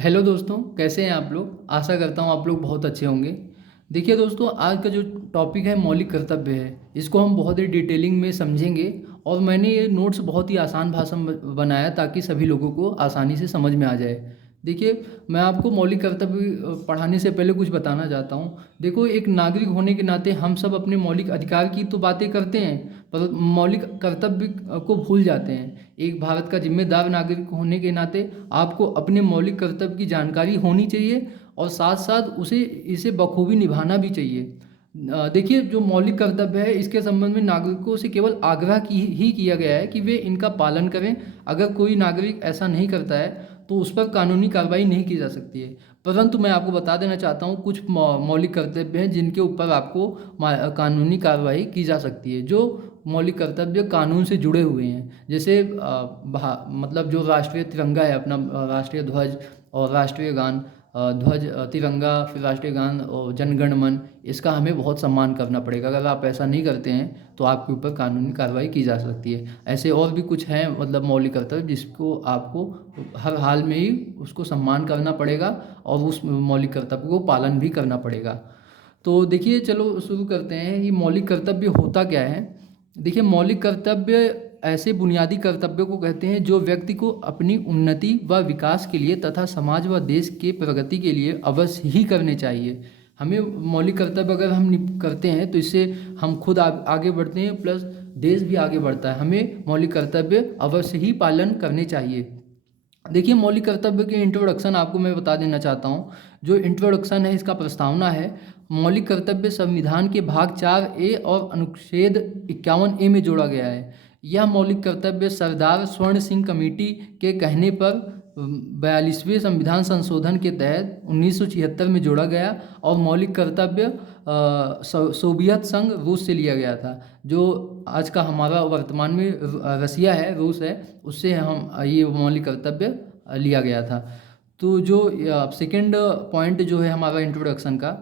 Hello दोस्तों, कैसे हैं आप लोग। आशा करता हूँ आप लोग बहुत अच्छे होंगे। देखिए दोस्तों, आज का जो टॉपिक है मौलिक कर्तव्य है, इसको हम बहुत ही डिटेलिंग में समझेंगे। और मैंने ये नोट्स बहुत ही आसान भाषा में बनाया ताकि सभी लोगों को आसानी से समझ में आ जाए। देखिए, मैं आपको मौलिक कर्तव्य पढ़ाने से पहले कुछ बताना चाहता हूँ। देखो, एक नागरिक होने के नाते हम सब अपने मौलिक अधिकार की तो बातें करते हैं, पर मौलिक कर्तव्य को भूल जाते हैं। एक भारत का जिम्मेदार नागरिक होने के नाते आपको अपने मौलिक कर्तव्य की जानकारी होनी चाहिए और साथ साथ उसे इसे बखूबी निभाना भी चाहिए। देखिए, जो मौलिक कर्तव्य है इसके संबंध में नागरिकों से केवल आग्रह ही किया गया है कि वे इनका पालन करें। अगर कोई नागरिक ऐसा नहीं करता है तो उस पर कानूनी कार्रवाई नहीं की जा सकती है। परंतु मैं आपको बता देना चाहता हूँ कुछ मौलिक कर्तव्य हैं जिनके ऊपर आपको कानूनी कार्रवाई की जा सकती है, जो मौलिक कर्तव्य कानून से जुड़े हुए हैं। जैसे मतलब जो राष्ट्रीय तिरंगा है अपना, राष्ट्रीय ध्वज और राष्ट्रीय गान, ध्वज, तिरंगा, फिर राष्ट्रीय गान और जनगण मन, इसका हमें बहुत सम्मान करना पड़ेगा। अगर आप ऐसा नहीं करते हैं तो आपके ऊपर कानूनी कार्रवाई की जा सकती है। ऐसे और भी कुछ हैं, मतलब मौलिक कर्तव्य, जिसको आपको हर हाल में ही उसको सम्मान करना पड़ेगा और उस मौलिक कर्तव्य को पालन भी करना पड़ेगा। तो देखिए, चलो शुरू करते हैं। ये मौलिक कर्तव्य होता क्या है। देखिए, मौलिक कर्तव्य ऐसे बुनियादी कर्तव्यों को कहते हैं जो व्यक्ति को अपनी उन्नति व विकास के लिए तथा समाज व देश के प्रगति के लिए अवश्य ही करने चाहिए। हमें मौलिक कर्तव्य अगर हम करते हैं तो इससे हम खुद आगे बढ़ते हैं, प्लस देश भी आगे बढ़ता है। हमें मौलिक कर्तव्य अवश्य ही पालन करने चाहिए। देखिए, मौलिक कर्तव्य के इंट्रोडक्शन आपको मैं बता देना चाहता हूँ। जो इंट्रोडक्शन है, इसका प्रस्तावना है। मौलिक कर्तव्य संविधान के भाग 4A और अनुच्छेद 51A में जोड़ा गया है। यह मौलिक कर्तव्य सरदार स्वर्ण सिंह कमेटी के कहने पर 42वें संविधान संशोधन के तहत 1976 में जोड़ा गया और मौलिक कर्तव्य सोवियत संघ रूस से लिया गया था। जो आज का हमारा वर्तमान में रसिया है, रूस है, उससे हम ये मौलिक कर्तव्य लिया गया था। तो जो सेकंड पॉइंट जो है हमारा इंट्रोडक्शन का,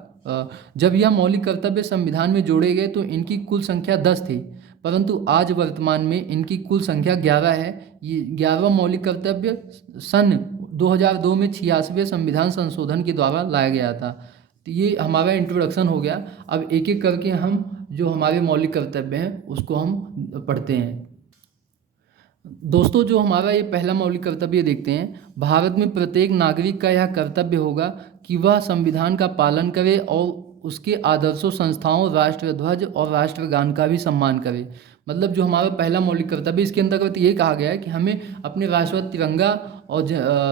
जब यह मौलिक कर्तव्य संविधान में जोड़े गए तो इनकी कुल संख्या 10 थी, परंतु आज वर्तमान में इनकी कुल संख्या 11 है। ये 11वां मौलिक कर्तव्य सन 2002 में 86वें संविधान संशोधन के द्वारा लाया गया था। तो ये हमारा इंट्रोडक्शन हो गया। अब एक एक करके हम जो हमारे मौलिक कर्तव्य हैं उसको हम पढ़ते हैं। दोस्तों, जो हमारा ये पहला मौलिक कर्तव्य देखते हैं। भारत में प्रत्येक नागरिक का यह कर्तव्य होगा कि वह संविधान का पालन करे और उसके आदर्शों, संस्थाओं, राष्ट्रध्वज और राष्ट्रगान का भी सम्मान करे। मतलब जो हमारा पहला मौलिक कर्तव्य, इसके अंतर्गत ये कहा गया है कि हमें अपने राष्ट्रध्वज, तिरंगा और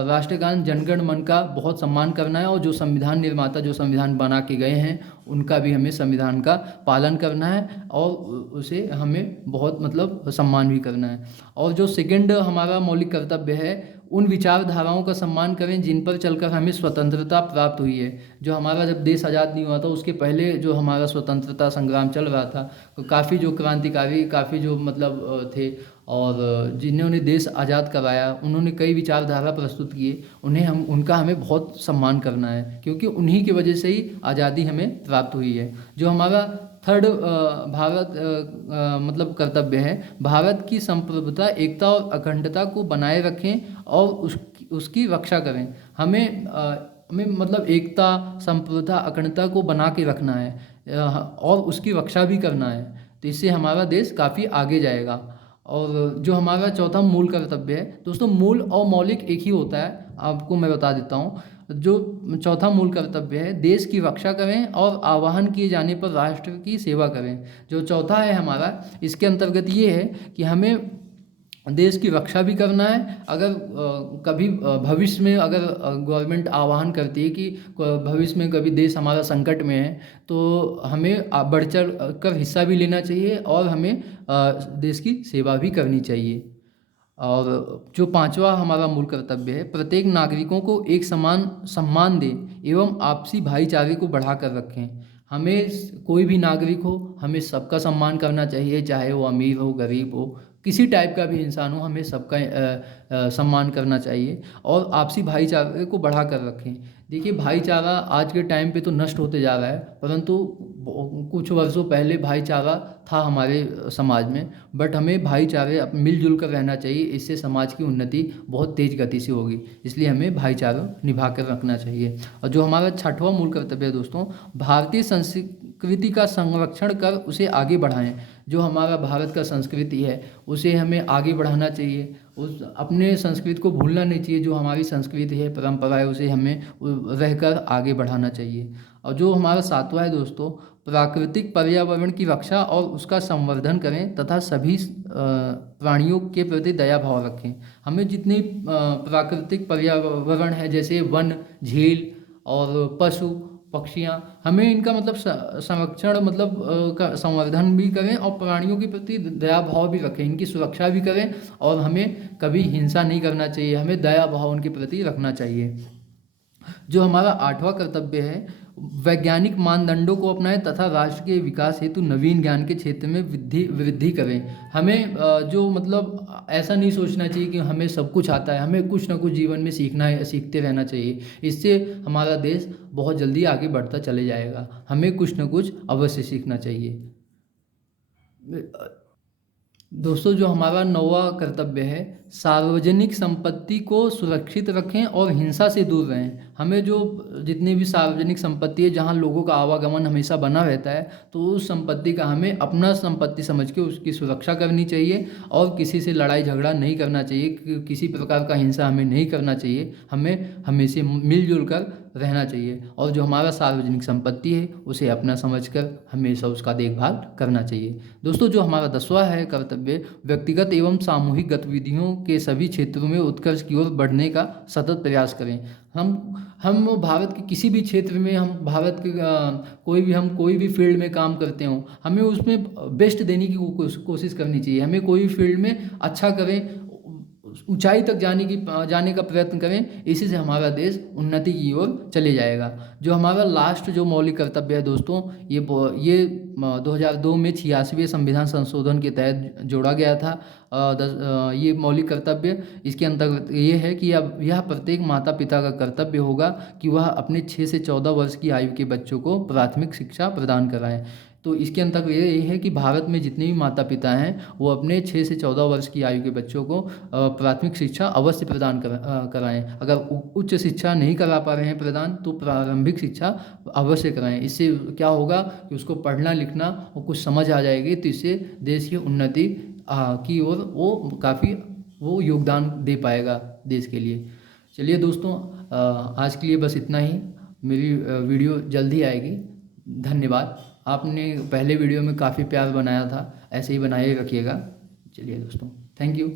राष्ट्रगान, जनगण मन का बहुत सम्मान करना है। और जो संविधान निर्माता जो संविधान बना के गए हैं उनका भी हमें संविधान का पालन करना है और उसे हमें बहुत मतलब सम्मान भी करना है। और जो सेकंड हमारा मौलिक कर्तव्य है, उन विचारधाराओं का सम्मान करें जिन पर चलकर हमें स्वतंत्रता प्राप्त हुई है। जो हमारा जब देश आज़ाद नहीं हुआ था उसके पहले जो हमारा स्वतंत्रता संग्राम चल रहा था, तो काफ़ी जो क्रांतिकारी, काफ़ी जो मतलब थे और जिन्होंने देश आज़ाद कराया, उन्होंने कई विचारधारा प्रस्तुत किए। उनका हमें बहुत सम्मान करना है, क्योंकि उन्हीं की वजह से ही आज़ादी हमें प्राप्त हुई है। जो हमारा थर्ड भारत मतलब कर्तव्य है, भारत की संप्रभुता, एकता और अखंडता को बनाए रखें और उसकी रक्षा करें। हमें मतलब एकता, संप्रभुता, अखंडता को बना के रखना है और उसकी रक्षा भी करना है। तो इससे हमारा देश काफ़ी आगे जाएगा। और जो हमारा चौथा मूल कर्तव्य है, दोस्तों मूल और मौलिक एक ही होता है, आपको मैं बता देता हूँ। जो चौथा मूल कर्तव्य है, देश की रक्षा करें और आह्वान किए जाने पर राष्ट्र की सेवा करें। जो चौथा है हमारा, इसके अंतर्गत ये है कि हमें देश की रक्षा भी करना है। अगर कभी भविष्य में अगर गवर्नमेंट आह्वान करती है कि भविष्य में कभी देश हमारा संकट में है, तो हमें बढ़ चढ़ कर हिस्सा भी लेना चाहिए और हमें देश की सेवा भी करनी चाहिए। और जो पांचवा हमारा मूल कर्तव्य है, प्रत्येक नागरिकों को एक समान सम्मान दें एवं आपसी भाईचारे को बढ़ाकर रखें। हमें कोई भी नागरिक हो, हमें सबका सम्मान करना चाहिए, चाहे वो अमीर हो, गरीब हो, किसी टाइप का भी इंसान हो, हमें सबका सम्मान करना चाहिए और आपसी भाईचारे को बढ़ा कर रखें। देखिए, भाईचारा आज के टाइम पे तो नष्ट होते जा रहा है, परंतु कुछ वर्षों पहले भाईचारा था हमारे समाज में। बट हमें भाईचारे मिलजुल कर रहना चाहिए, इससे समाज की उन्नति बहुत तेज़ गति से होगी। इसलिए हमें भाईचारा निभा कर रखना चाहिए। और जो हमारा छठवां मूल कर्तव्य है दोस्तों, भारतीय संस्कृति का संरक्षण कर उसे आगे बढ़ाएं। जो हमारा भारत का संस्कृति है उसे हमें आगे बढ़ाना चाहिए, उस अपने संस्कृति को भूलना नहीं चाहिए। जो हमारी संस्कृति है, परंपरा है, उसे हमें रहकर आगे बढ़ाना चाहिए। और जो हमारा सातवां है दोस्तों, प्राकृतिक पर्यावरण की रक्षा और उसका संवर्धन करें तथा सभी प्राणियों के प्रति दया भाव रखें। हमें जितने प्राकृतिक पर्यावरण है, जैसे वन, झील और पशु पक्षियाँ, हमें इनका मतलब संरक्षण मतलब का संवर्धन भी करें और प्राणियों के प्रति दया भाव भी रखें, इनकी सुरक्षा भी करें। और हमें कभी हिंसा नहीं करना चाहिए, हमें दया भाव उनके प्रति रखना चाहिए। जो हमारा आठवां कर्तव्य है, वैज्ञानिक मानदंडों को अपनाएं तथा राष्ट्र के विकास हेतु नवीन ज्ञान के क्षेत्र में वृद्धि करें। हमें जो मतलब ऐसा नहीं सोचना चाहिए कि हमें सब कुछ आता है, हमें कुछ ना कुछ जीवन में सीखना है, सीखते रहना चाहिए। इससे हमारा देश बहुत जल्दी आगे बढ़ता चले जाएगा। हमें कुछ ना कुछ अवश्य सीखना चाहिए। दोस्तों, जो हमारा नौवां कर्तव्य है, सार्वजनिक संपत्ति को सुरक्षित रखें और हिंसा से दूर रहें। हमें जो जितनी भी सार्वजनिक संपत्ति है, जहां लोगों का आवागमन हमेशा बना रहता है, तो उस संपत्ति का हमें अपना संपत्ति समझ के उसकी सुरक्षा करनी चाहिए और किसी से लड़ाई झगड़ा नहीं करना चाहिए, किसी प्रकार का हिंसा हमें नहीं करना चाहिए। हमें हमेशा मिलजुल कर रहना चाहिए और जो हमारा सार्वजनिक संपत्ति है उसे अपना समझकर हमेशा उसका देखभाल करना चाहिए। दोस्तों, जो हमारा 10वां है कर्तव्य, व्यक्तिगत एवं सामूहिक गतिविधियों के सभी क्षेत्रों में उत्कर्ष की ओर बढ़ने का सतत प्रयास करें। हम भारत के किसी भी क्षेत्र में, हम भारत के कोई भी फील्ड में काम करते हों, हमें उसमें बेस्ट देने की कोशिश करनी चाहिए। हमें कोई फील्ड में अच्छा करें, ऊंचाई तक जाने का प्रयत्न करें, इसी से हमारा देश उन्नति की ओर चले जाएगा। जो हमारा लास्ट जो मौलिक कर्तव्य है दोस्तों, ये 2002 में 86वें संविधान संशोधन के तहत जोड़ा गया था। ये मौलिक कर्तव्य, इसके अंतर्गत ये है कि अब यह प्रत्येक माता पिता का कर्तव्य होगा कि वह अपने 6 से 14 वर्ष की आयु के बच्चों को प्राथमिक शिक्षा प्रदान कराएं। तो इसके अंतर्गत ये है कि भारत में जितने भी माता पिता हैं, वो अपने 6 से 14 वर्ष की आयु के बच्चों को प्राथमिक शिक्षा अवश्य प्रदान कराएं। अगर उच्च शिक्षा नहीं करा पा रहे हैं प्रदान, तो प्रारंभिक शिक्षा अवश्य कराएं। इससे क्या होगा कि उसको पढ़ना लिखना और कुछ समझ आ जाएगी, तो इससे देश की उन्नति की ओर वो काफ़ी योगदान दे पाएगा देश के लिए। चलिए दोस्तों, आज के लिए बस इतना ही। मेरी वीडियो जल्दी आएगी। धन्यवाद। आपने पहले वीडियो में काफ़ी प्यार बनाया था, ऐसे ही बनाए रखिएगा। चलिए दोस्तों, थैंक यू।